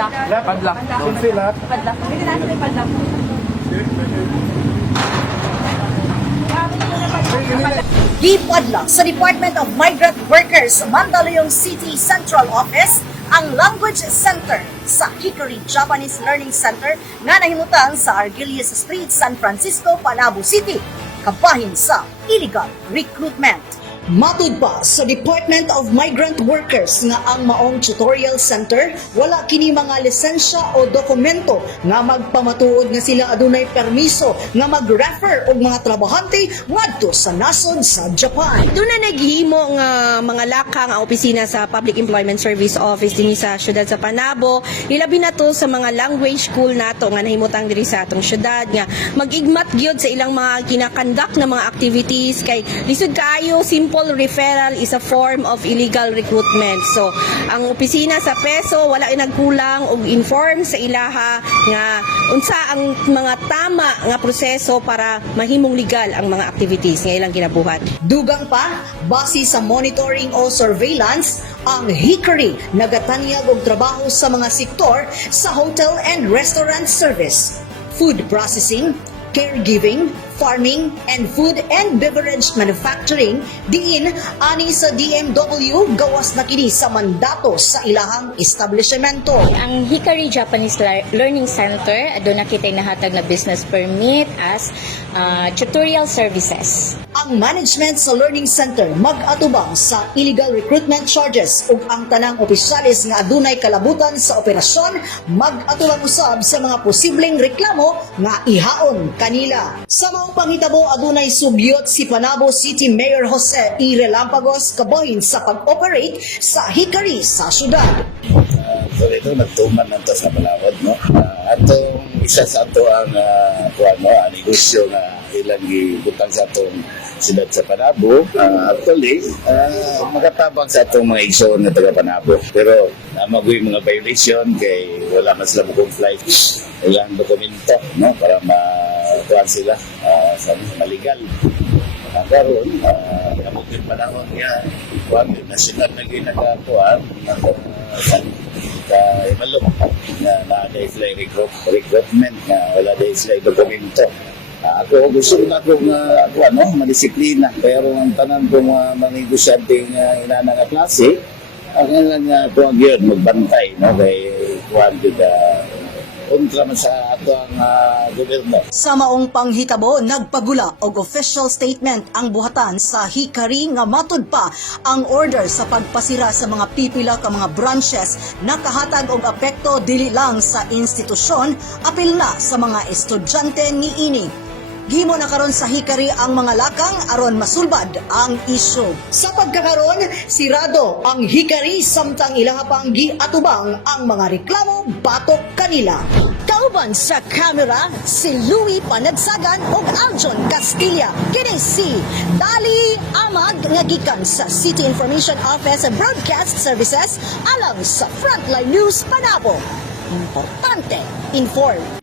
Padlock. Padlock. Silsilak. Padlock. Hindi na natin padlock. Gipadlock sa Department of Migrant Workers Mandaluyong City Central Office ang Language Center sa Hickory Japanese Learning Center nga nahimutan sa Argelius Street, San Francisco, Panabo City, kabahin sa illegal recruitment. Matud pa sa Department of Migrant Workers nga ang maong tutorial center wala kini mga lisensya o dokumento nga magpamatuod nga sila adunay permiso nga mag-refer og mga trabahante ngadto sa nasod sa Japan. Doon na naghimo nga mga lakang ang opisina sa Public Employment Service Office dinhi sa syudad sa Panabo. Ilabi na to sa mga language school nato nga nahimutang diri sa atong syudad nga mag-igmat gyud sa ilang mga kinakandak na mga activities kay lisod kaayo simple referral is a form of illegal recruitment. So, ang opisina sa PESO wala nagkulang og inform sa ilaha nga unsa ang mga tama nga proseso para mahimong legal ang mga activities nga ilang ginabuhat. Dugang pa, base sa monitoring o surveillance, ang Hickory nagatanyag og trabaho sa mga sektor sa hotel and restaurant service, food processing, caregiving, farming, and food and beverage manufacturing diin ani sa DMW gawas na kini sa mandato sa ilahang establishmento. Ang Hickory Japanese Learning Center aduna kitay nahatag na business permit as tutorial services. Ang management sa Learning Center mag-atubang sa illegal recruitment charges ug ang tanang opisyalis nga adunay kalabutan sa operasyon mag-atubang usab sa mga posibleng reklamo nga ihaon kanila. Sa mga panghitabo adunay sugyot si Panabo City Mayor Jose E. Relampagos kabahin sa pag-operate sa Hickory sa syudad. So ito nagtuman ng sa Palawad, no? Atong isa sa ato ang negosyo na ilang gibutang sa atong siyudad sa Panabo. Actually, magatabang sa atong mga igsoon na taga Panabo. Pero namagoy mga violation kay wala man sila mag-comply ilang dokumento, no? Para matuan sila sa maligal. Karon, kamugin panahon niya, kung nasyonal na ginagawa, imalok na na-day sila recruitment na wala day sila dokumento. Ako gusto na akong madisiplina, pero ang tanan ko mga negosyante inana nga klase, ang lang kung yun, magbantay, no? Kay kuhan kontra man sa ato ang gobyerno. Sa maong panghitabo, nagpagula og official statement ang buhatan sa Hickory nga matud pa ang order sa pagpasira sa mga pipila ka mga branches nakahatag og apekto dili lang sa institusyon, apil na sa mga estudyante niini. Gimo na karon sa Hickory ang mga lakang aron masulbad ang isyu. Sa pagkakaron, sirado ang Hickory samtang ilang pang giatubang ang mga reklamo batok kanila. Kauban sa kamera si Louie Panagsagan ug Aljon Castilla. Kini si Dali Amag nga gikan sa City Information Office and Broadcast Services alang sa Frontline News Panabo. Importante, inform.